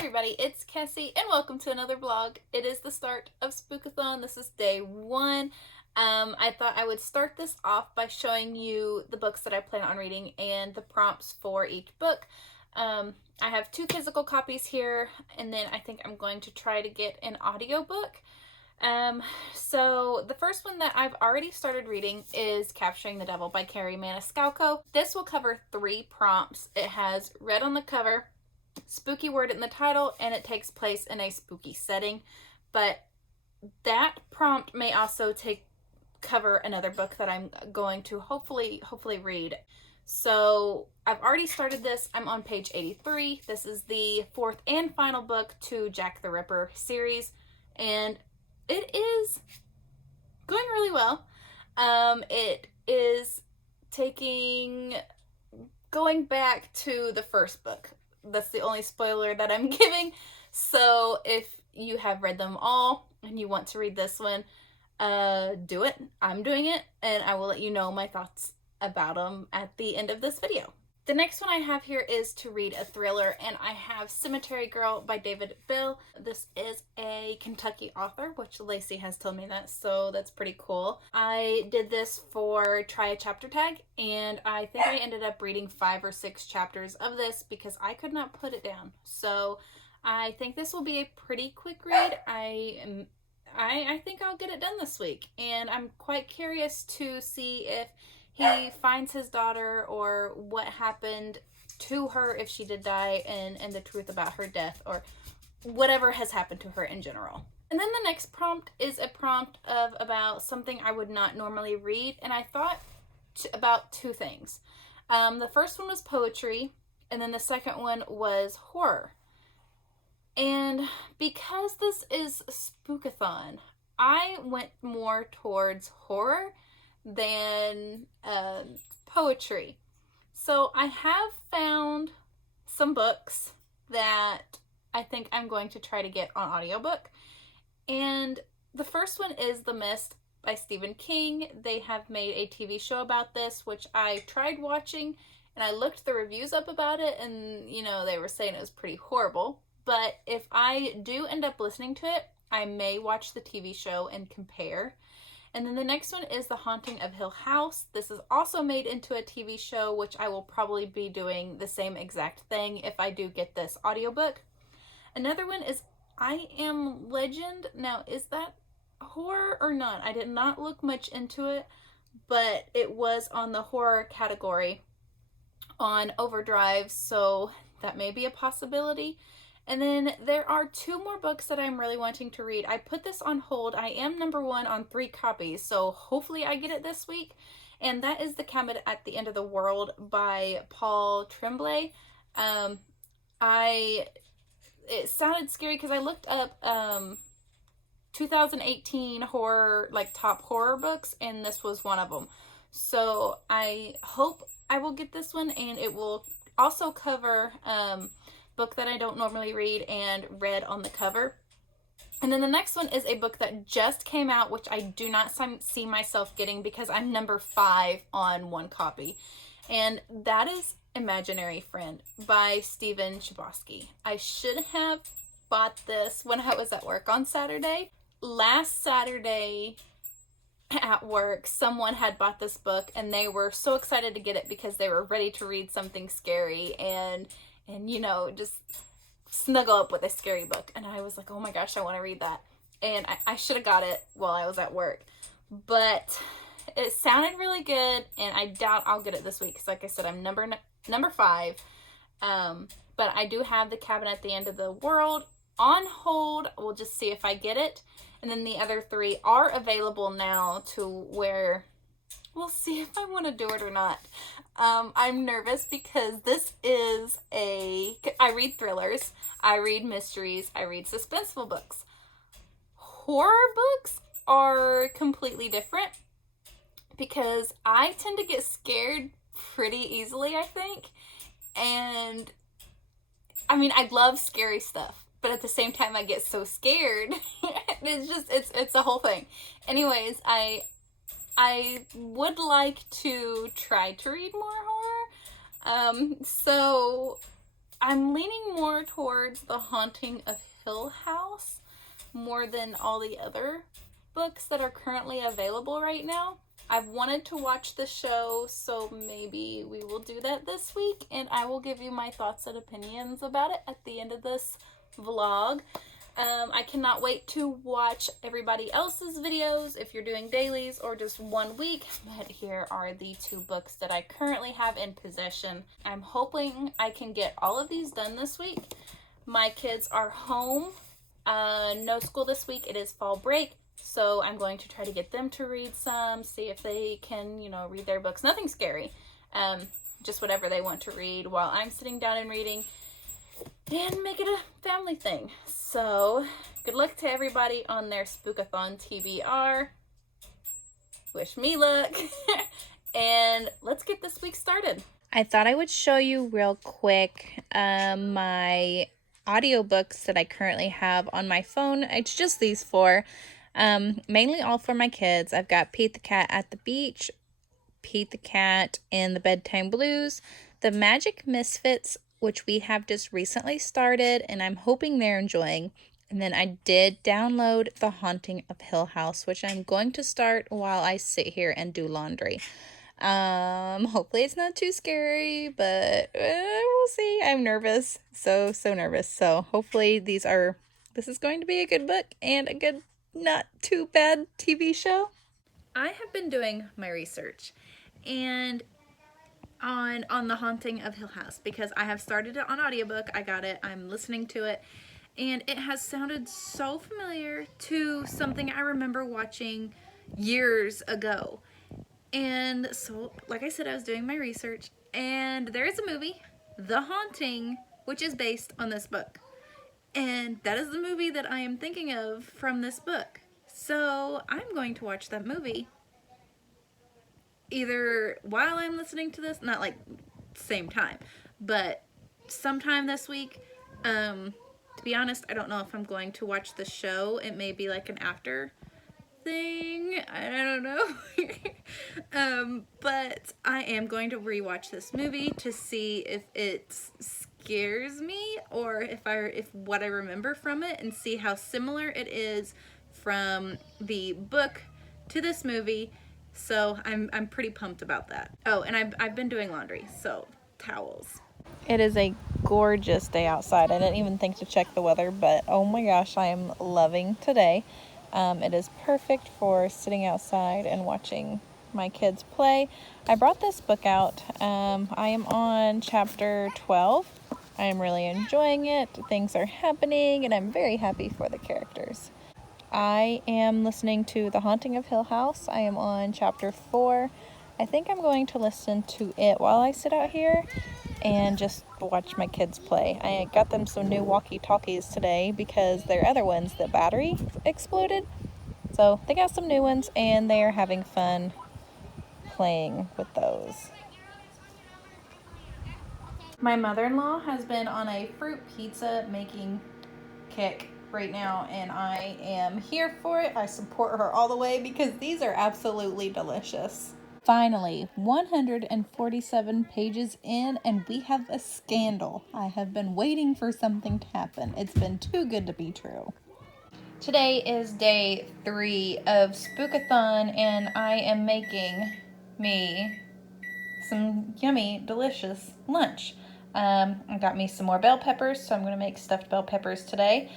everybody, it's Cassie and welcome to another vlog. It is the start of Spookathon. This is day one. I thought I would start this off by showing you the books that I plan on reading and the prompts for each book. I have 2 physical copies here, and then I think I'm going to try to get an audiobook. So the first one that I've already started reading is Capturing the Devil by Carrie Maniscalco. This will cover 3 prompts. It has red on the cover, spooky word in the title, and it takes place in a spooky setting. But that prompt may also cover another book that I'm going to hopefully read. So I've already started this. I'm on page 83. This is the 4th and final book to Jack the Ripper series, and it is going really well. It is going back to the first book. That's the only spoiler that I'm giving. So if you have read them all and you want to read this one, do it. I'm doing it, and I will let you know my thoughts about them at the end of this video. The next one I have here is to read a thriller, and I have Cemetery Girl by David Bill. This is a Kentucky author, which Lacey has told me that, so that's pretty cool. I did this for Try a Chapter Tag, and I think I ended up reading 5 or 6 chapters of this because I could not put it down. So I think this will be a pretty quick read. I think I'll get it done this week, and I'm quite curious to see if he finds his daughter or what happened to her, if she did die, and the truth about her death, or whatever has happened to her in general. And then the next prompt is a prompt of about something I would not normally read, and I thought about 2 things. The first one was poetry, and then the second one was horror. And because this is Spookathon, I went more towards horror than poetry. So I have found some books that I think I'm going to try to get on audiobook. And the first one is The Mist by Stephen King. They have made a TV show about this, which I tried watching, and I looked the reviews up about it, and they were saying it was pretty horrible. But if I do end up listening to it, I may watch the TV show and compare. And then the next one is The Haunting of Hill House. This is also made into a TV show, which I will probably be doing the same exact thing if I do get this audiobook. Another one is I Am Legend. Now, is that horror or not? I did not look much into it, but it was on the horror category on Overdrive, so that may be a possibility. And then there are 2 more books that I'm really wanting to read. I put this on hold. I am number 1 on 3 copies, so hopefully I get it this week. And that is The Cabin at the End of the World by Paul Tremblay. It sounded scary because I looked up 2018 horror, like top horror books, and this was one of them. So I hope I will get this one, and it will also cover book that I don't normally read and red on the cover. And then the next one is a book that just came out, which I do not see myself getting because I'm number 5 on 1 copy, and that is Imaginary Friend by Stephen Chbosky. I should have bought this when I was at work on Saturday. Last Saturday at work, someone had bought this book, and they were so excited to get it because they were ready to read something scary and just snuggle up with a scary book. And I was like, oh my gosh, I want to read that. And I should have got it while I was at work. But it sounded really good, and I doubt I'll get it this week because, like I said, I'm number 5. But I do have The Cabin at the End of the World on hold. We'll just see if I get it. And then the other 3 are available now to where we'll see if I want to do it or not. I'm nervous because this is I read thrillers, I read mysteries, I read suspenseful books. Horror books are completely different because I tend to get scared pretty easily, I think. And I mean, I love scary stuff, but at the same time I get so scared. it's a whole thing. Anyways, I would like to try to read more horror. So I'm leaning more towards The Haunting of Hill House more than all the other books that are currently available right now. I've wanted to watch the show, so maybe we will do that this week, and I will give you my thoughts and opinions about it at the end of this vlog. I cannot wait to watch everybody else's videos if you're doing dailies or just 1 week, but here are the 2 books that I currently have in possession. I'm hoping I can get all of these done this week. My kids are home. No school this week. It is fall break, so I'm going to try to get them to read some, see if they can, read their books. Nothing scary. Just whatever they want to read while I'm sitting down and reading, and make it a family thing. So, good luck to everybody on their Spookathon TBR. Wish me luck. And let's get this week started. I thought I would show you real quick my audiobooks that I currently have on my phone. It's just these 4. Mainly all for my kids. I've got Pete the Cat at the Beach, Pete the Cat and the Bedtime Blues, The Magic Misfits, which we have just recently started, and I'm hoping they're enjoying. And then I did download The Haunting of Hill House, which I'm going to start while I sit here and do laundry. Hopefully it's not too scary, but we'll see. I'm nervous. So nervous. So hopefully this is going to be a good book and a good, not too bad TV show. I have been doing my research and on The Haunting of Hill House, because I have started it on audiobook. I got it. I'm listening to it, and it has sounded so familiar to something I remember watching years ago. And so, like I said, I was doing my research, and there is a movie, The Haunting, which is based on this book. And that is the movie that I am thinking of from this book. So I'm going to watch that movie either while I'm listening to this, not like same time, but sometime this week. To be honest, I don't know if I'm going to watch the show. It may be like an after thing. I don't know. But I am going to rewatch this movie to see if it scares me or if what I remember from it, and see how similar it is from the book to this movie. So I'm pretty pumped about that. Oh, and I've been doing laundry, so towels. It is a gorgeous day outside. I didn't even think to check the weather, but oh my gosh, I am loving today. It is perfect for sitting outside and watching my kids play. I brought this book out. I am on chapter 12. I am really enjoying it. Things are happening, and I'm very happy for the characters. I am listening to The Haunting of Hill House. I am on chapter 4. I think I'm going to listen to it while I sit out here and just watch my kids play. I got them some new walkie-talkies today because their other ones, the battery exploded. So they got some new ones, and they are having fun playing with those. My mother-in-law has been on a fruit pizza making kick right now, and I am here for it. I support her all the way because these are absolutely delicious. Finally, 147 pages in, and we have a scandal. I have been waiting for something to happen. It's been too good to be true. Today is day 3 of Spookathon, and I am making me some yummy, delicious lunch. I got me some more bell peppers, so I'm going to make stuffed bell peppers today.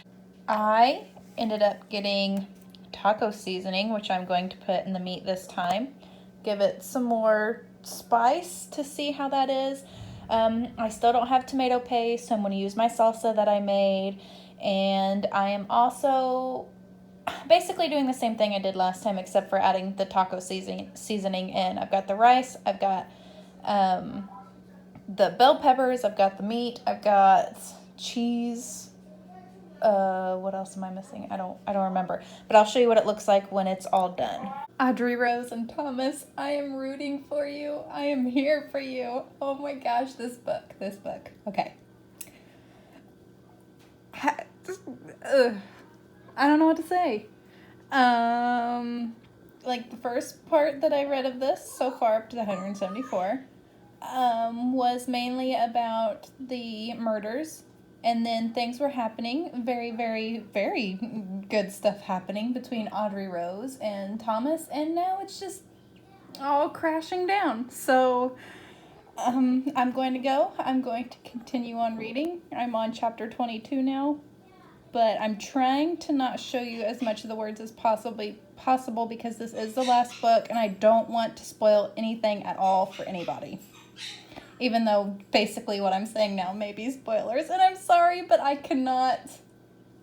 I ended up getting taco seasoning, which I'm going to put in the meat this time. Give it some more spice to see how that is. I still don't have tomato paste, so I'm going to use my salsa that I made. And I am also basically doing the same thing I did last time, except for adding the taco seasoning in. I've got the rice, I've got the bell peppers, I've got the meat, I've got cheese. What else am I missing? I don't remember, but I'll show you what it looks like when it's all done. Audrey, Rose, and Thomas, I am rooting for you. I am here for you. Oh my gosh, this book. Okay. I don't know what to say. Like the first part that I read of this so far up to 174. was mainly about the murders, and then things were happening, very, very, very good stuff happening between Audrey Rose and Thomas, and now it's just all crashing down. So I'm going to continue on reading. I'm on chapter 22 now, but I'm trying to not show you as much of the words as possible because this is the last book and I don't want to spoil anything at all for anybody. Even though basically what I'm saying now may be spoilers, and I'm sorry, but I cannot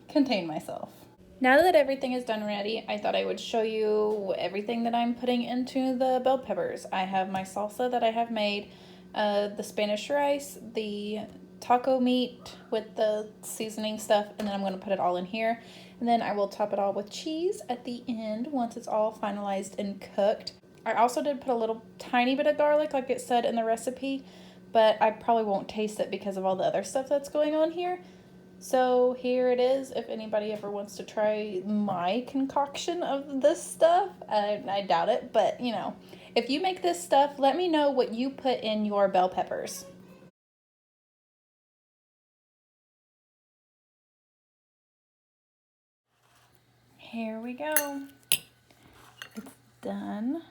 contain myself. Now that everything is done ready, I thought I would show you everything that I'm putting into the bell peppers. I have my salsa that I have made, the Spanish rice, the taco meat with the seasoning stuff, and then I'm going to put it all in here. And then I will top it all with cheese at the end once it's all finalized and cooked. I also did put a little tiny bit of garlic like it said in the recipe, but I probably won't taste it because of all the other stuff that's going on here. So here it is. If anybody ever wants to try my concoction of this stuff, I doubt it, but you know, if you make this stuff, let me know what you put in your bell peppers. Here we go. It's done.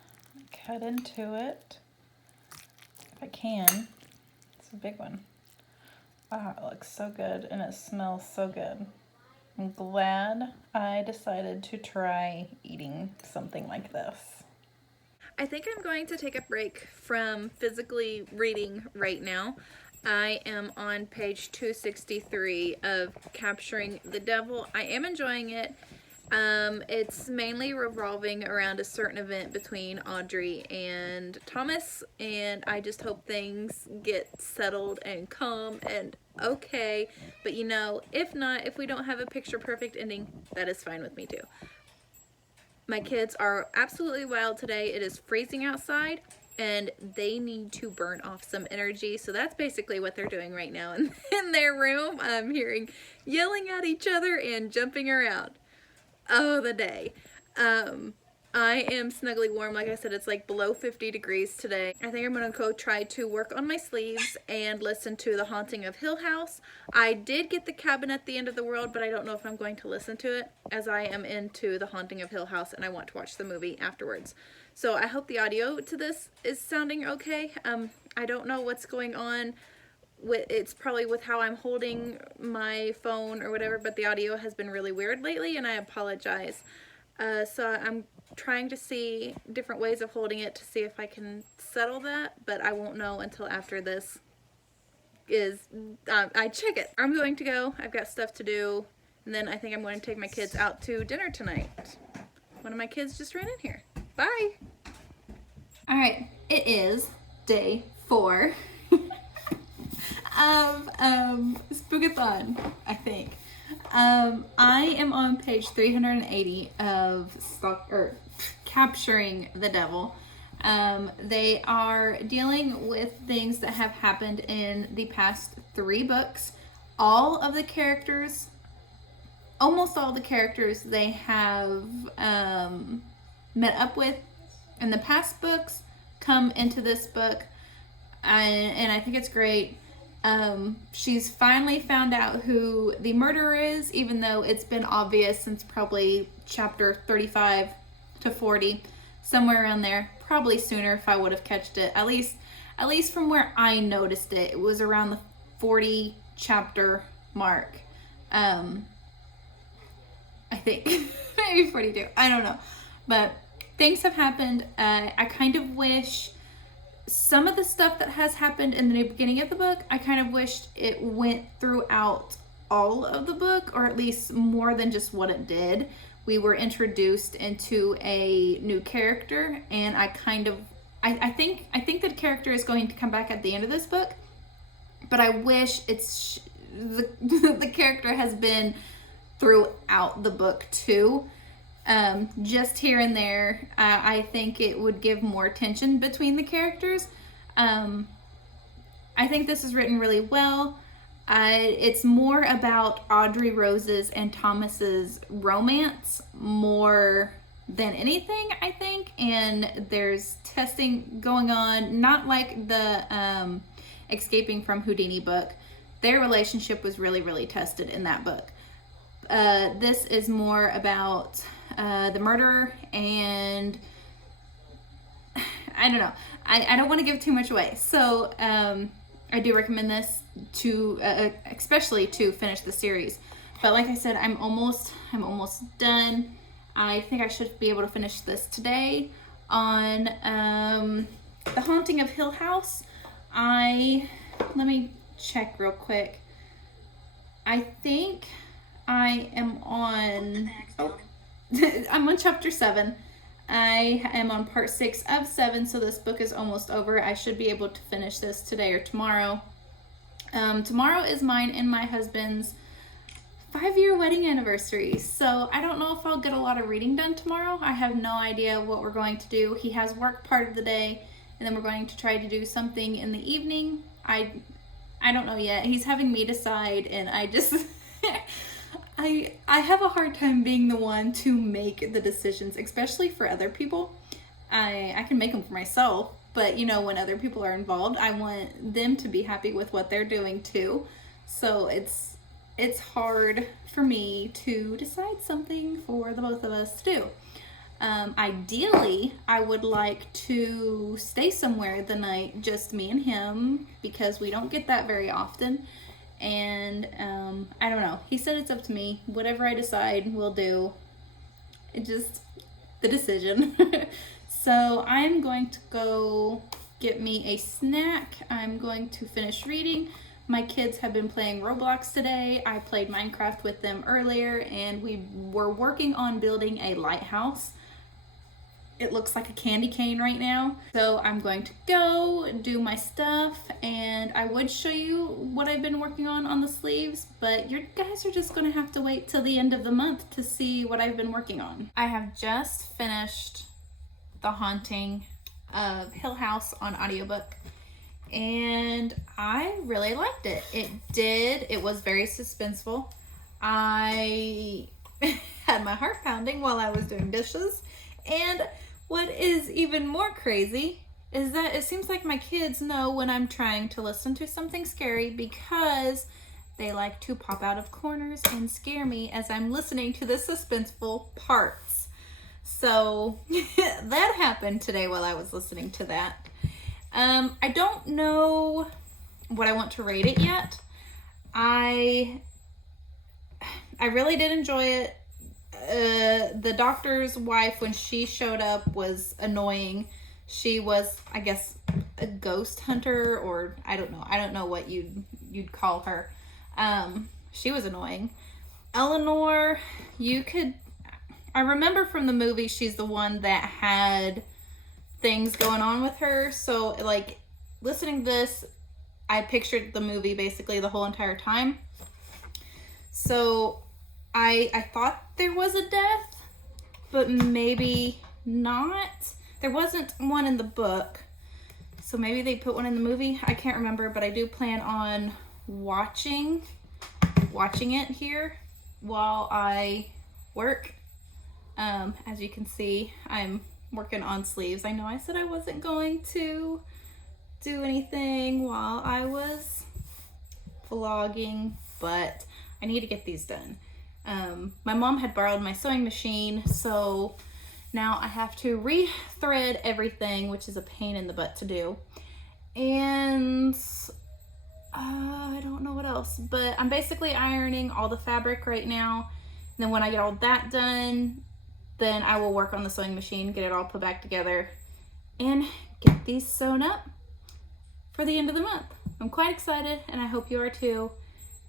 Cut into it. If I can. It's a big one. Ah, it looks so good and it smells so good. I'm glad I decided to try eating something like this. I think I'm going to take a break from physically reading right now. I am on page 263 of Capturing the Devil. I am enjoying it. It's mainly revolving around a certain event between Audrey and Thomas, and I just hope things get settled and calm and okay. But you know, if not, if we don't have a picture perfect ending, that is fine with me too. My kids are absolutely wild today. It is freezing outside and they need to burn off some energy. So that's basically what they're doing right now in their room. I'm hearing yelling at each other and jumping around. Oh, the day. I am snugly warm. Like I said, it's like below 50 degrees today. I think I'm going to go try to work on my sleeves and listen to The Haunting of Hill House. I did get The Cabin at the End of the World, but I don't know if I'm going to listen to it as I am into The Haunting of Hill House and I want to watch the movie afterwards. So I hope the audio to this is sounding okay. I don't know what's going on. It's probably with how I'm holding my phone or whatever, but the audio has been really weird lately and I apologize. So I'm trying to see different ways of holding it to see if I can settle that, but I won't know until after this is, I check it. I'm going to go, I've got stuff to do, and then I think I'm going to take my kids out to dinner tonight. One of my kids just ran in here. Bye! Alright, it is day 4. Of Spookathon, I think. I am on page 380 of Capturing the Devil. They are dealing with things that have happened in the past 3 books. All of the characters, almost all the characters they have met up with in the past books come into this book, and I think it's great. She's finally found out who the murderer is, even though it's been obvious since probably chapter 35 to 40, somewhere around there. Probably sooner if I would have catched it. At least from where I noticed it, it was around the 40 chapter mark. I think maybe 42. I don't know, but things have happened. I kind of wish some of the stuff that has happened in the beginning of the book, I kind of wished it went throughout all of the book, or at least more than just what it did. We were introduced into a new character, and I think that character is going to come back at the end of this book, but I wish the character has been throughout the book too. Just here and there, I think it would give more tension between the characters. I think this is written really well. It's more about Audrey Rose's and Thomas's romance more than anything, I think. And there's testing going on, not like the Escaping from Houdini book. Their relationship was really, really tested in that book. This is more about the murderer, and I don't know. I don't want to give too much away. So I do recommend this to, especially to finish the series. But like I said, I'm almost done. I think I should be able to finish this today on The Haunting of Hill House. Let me check real quick. I think I am on, I'm on chapter 7. I am on part 6 of 7, so this book is almost over. I should be able to finish this today or tomorrow. Tomorrow is mine and my husband's 5-year wedding anniversary, so I don't know if I'll get a lot of reading done tomorrow. I have no idea what we're going to do. He has work part of the day, and then we're going to try to do something in the evening. I don't know yet. He's having me decide, and I just I have a hard time being the one to make the decisions, especially for other people. I can make them for myself, but you know, when other people are involved, I want them to be happy with what they're doing too. So it's hard for me to decide something for the both of us to do. Ideally, I would like to stay somewhere the night, just me and him, because we don't get that very often. And I don't know. He said it's up to me. Whatever I decide, we'll do. It just, the decision. So I'm going to go get me a snack. I'm going to finish reading. My kids have been playing Roblox today. I played Minecraft with them earlier, and we were working on building a lighthouse. It looks like a candy cane right now. So I'm going to go do my stuff, and I would show you what I've been working on the sleeves, but you guys are just gonna have to wait till the end of the month to see what I've been working on. I have just finished The Haunting of Hill House on audiobook, and I really liked it. It was very suspenseful. I had my heart pounding while I was doing dishes, and what is even more crazy is that it seems like my kids know when I'm trying to listen to something scary, because they like to pop out of corners and scare me as I'm listening to the suspenseful parts. So that happened today while I was listening to that. I don't know what I want to rate it yet. I really did enjoy it. The doctor's wife, when she showed up, was annoying. She was, I guess, a ghost hunter, or I don't know what you'd call her. She was annoying. Eleanor, I remember from the movie, she's the one that had things going on with her. So like listening to this, I pictured the movie basically the whole entire time. So I thought there was a death, but maybe not. There wasn't one in the book, so maybe they put one in the movie. I can't remember, but I do plan on watching it here while I work. As you can see, I'm working on sleeves. I know I said I wasn't going to do anything while I was vlogging, but I need to get these done. My mom had borrowed my sewing machine, so now I have to re-thread everything, which is a pain in the butt to do. And I don't know what else, but I'm basically ironing all the fabric right now. And then when I get all that done, then I will work on the sewing machine, get it all put back together, and get these sewn up for the end of the month. I'm quite excited, and I hope you are too.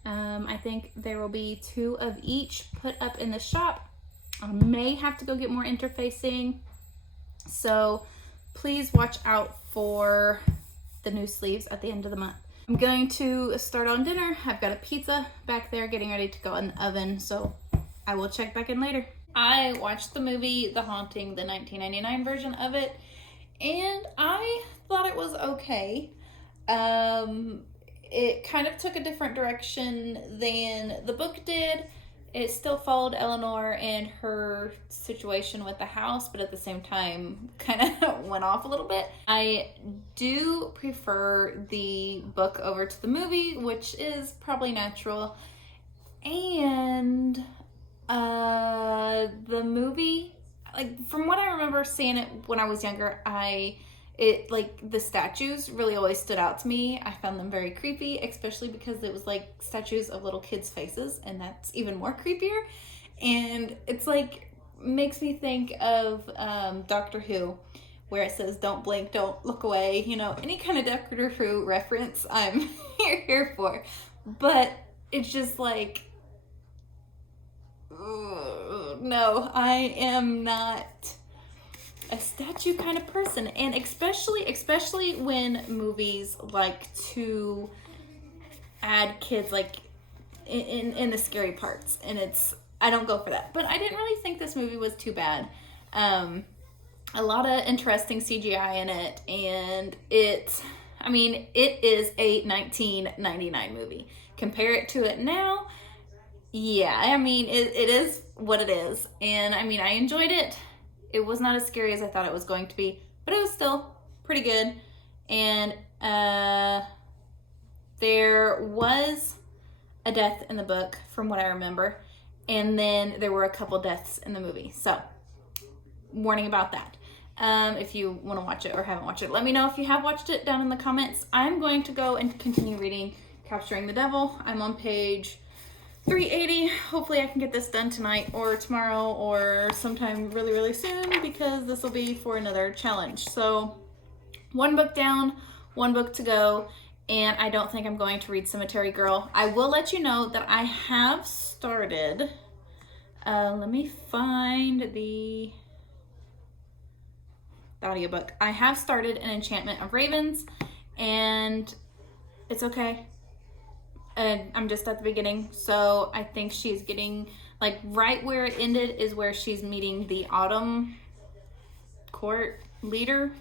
I think there will be 2 of each put up in the shop. I may have to go get more interfacing, so please watch out for the new sleeves at the end of the month. I'm going to start on dinner. I've got a pizza back there getting ready to go in the oven, so I will check back in later. I watched the movie The Haunting, the 1999 version of it, and I thought it was okay. It kind of took a different direction than the book did. it still followed Eleanor and her situation with the house, but at the same time kind of went off a little bit. I do prefer the book over to the movie, which is probably natural. And the movie, like from what I remember seeing it when I was younger, the statues really always stood out to me. I found them very creepy, especially because it was like statues of little kids' faces, and that's even more creepier. And it's like makes me think of Doctor Who, where it says "Don't blink, don't look away." You know, any kind of Doctor Who reference, I'm here for. But it's just like, no, I am not a statue kind of person. And especially when movies like to add kids like in the scary parts, and I don't go for that. But I didn't really think this movie was too bad. A lot of interesting CGI in it, and it is a 1999 movie. Compare it to it now, yeah, it is what it is. And I enjoyed it. It was not as scary as I thought it was going to be, but it was still pretty good. And there was a death in the book from what I remember, and then there were a couple deaths in the movie. So, warning about that. If you want to watch it or haven't watched it, let me know if you have watched it down in the comments. I'm going to go and continue reading Capturing the Devil. I'm on page 380. Hopefully I can get this done tonight or tomorrow or sometime really, really soon, because this will be for another challenge. So one book down, one book to go, and I don't think I'm going to read Cemetery Girl. I will let you know that I have started, let me find the audiobook. I have started An Enchantment of Ravens, and it's okay. I'm just at the beginning, so I think she's getting, like, right where it ended is where she's meeting the Autumn Court leader.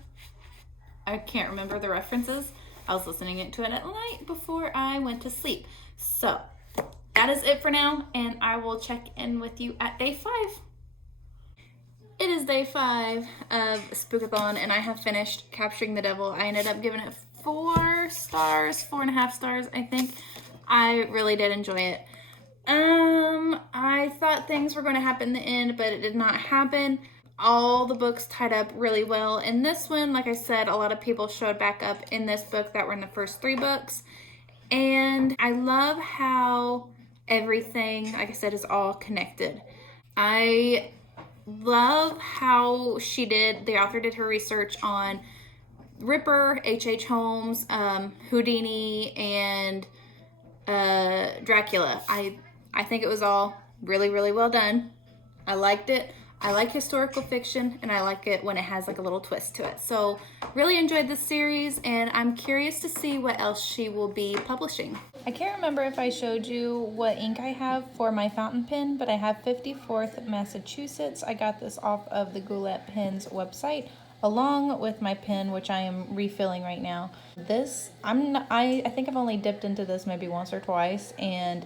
I can't remember the references. I was listening to it at night before I went to sleep. So that is it for now, and I will check in with you at day 5. It is day 5 of Spookathon, and I have finished Capturing the Devil. I ended up giving it 4 stars, 4.5 stars, I think. I really did enjoy it. I thought things were going to happen in the end, but it did not happen. All the books tied up really well. In this one, like I said, a lot of people showed back up in this book that were in the first 3 books. And I love how everything, like I said, is all connected. I love how the author did her research on Ripper, H.H. Holmes, Houdini, and Dracula. I think it was all really, really well done. I liked it. I like historical fiction, and I like it when it has like a little twist to it. So really enjoyed this series, and I'm curious to see what else she will be publishing. I can't remember if I showed you what ink I have for my fountain pen, but I have 54th Massachusetts. I got this off of the Goulet Pens website, along with my pen, which I am refilling right now. This, I think I've only dipped into this maybe once or twice, and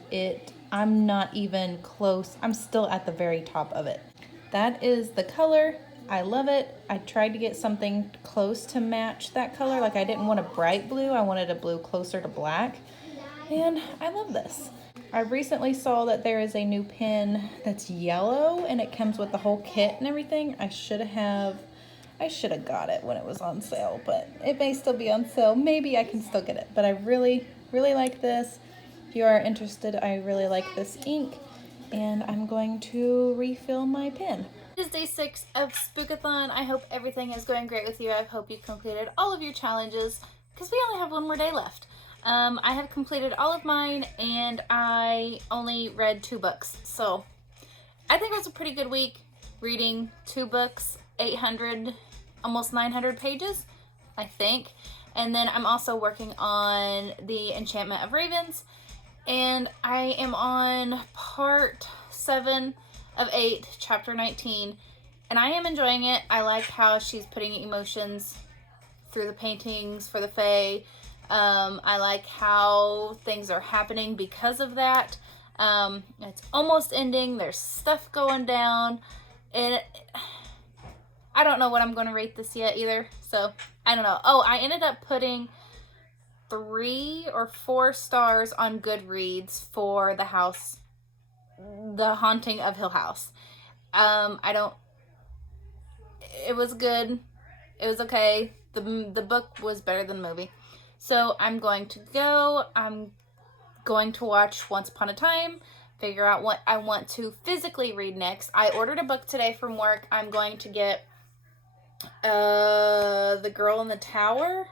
I'm not even close. I'm still at the very top of it. That is the color. I love it. I tried to get something close to match that color. Like, I didn't want a bright blue. I wanted a blue closer to black. And I love this. I recently saw that there is a new pen that's yellow, and it comes with the whole kit and everything. I should have got it when it was on sale, but it may still be on sale. Maybe I can still get it. But I really, really like this. If you are interested, I really like this ink. And I'm going to refill my pen. It is day 6 of Spookathon. I hope everything is going great with you. I hope you completed all of your challenges, because we only have one more day left. I have completed all of mine, and I only read 2 books. So I think it was a pretty good week reading 2 books, 800, almost 900 pages, I think. And then I'm also working on The Enchantment of Ravens. And I am on part 7 of 8, chapter 19, and I am enjoying it. I like how she's putting emotions through the paintings for the Fae. I like how things are happening because of that. It's almost ending. There's stuff going down. And I don't know what I'm going to rate this yet either. So, I don't know. Oh, I ended up putting 3 or 4 stars on Goodreads for The Haunting of Hill House. It was good. It was okay. The book was better than the movie. So I'm going to watch Once Upon a Time, figure out what I want to physically read next. I ordered a book today from work. I'm going to get The Girl in the Tower.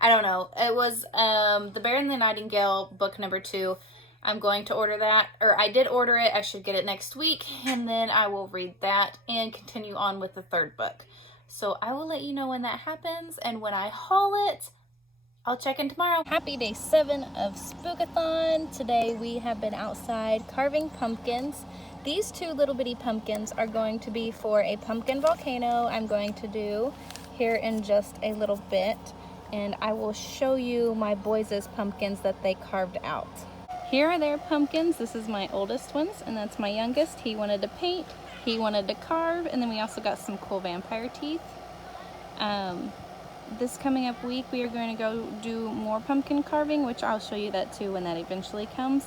I don't know. It was The Bear and the Nightingale, book number 2. I'm going to order that, or I did order it. I should get it next week, and then I will read that and continue on with the 3rd book. So I will let you know when that happens, and when I haul it, I'll check in tomorrow. Happy day 7 of Spookathon. Today we have been outside carving pumpkins. These 2 little bitty pumpkins are going to be for a pumpkin volcano I'm going to do here in just a little bit. And I will show you my boys' pumpkins that they carved out. Here are their pumpkins. This is my oldest ones, and that's my youngest. He wanted to paint, he wanted to carve, and then we also got some cool vampire teeth. This coming up week, we are going to go do more pumpkin carving, which I'll show you that too when that eventually comes.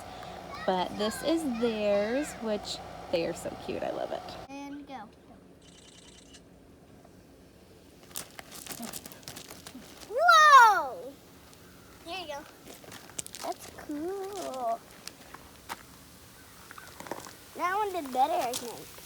But this is theirs, which they are so cute. I love it. And go. Whoa! Here you go. That's cool. That one did better, I think.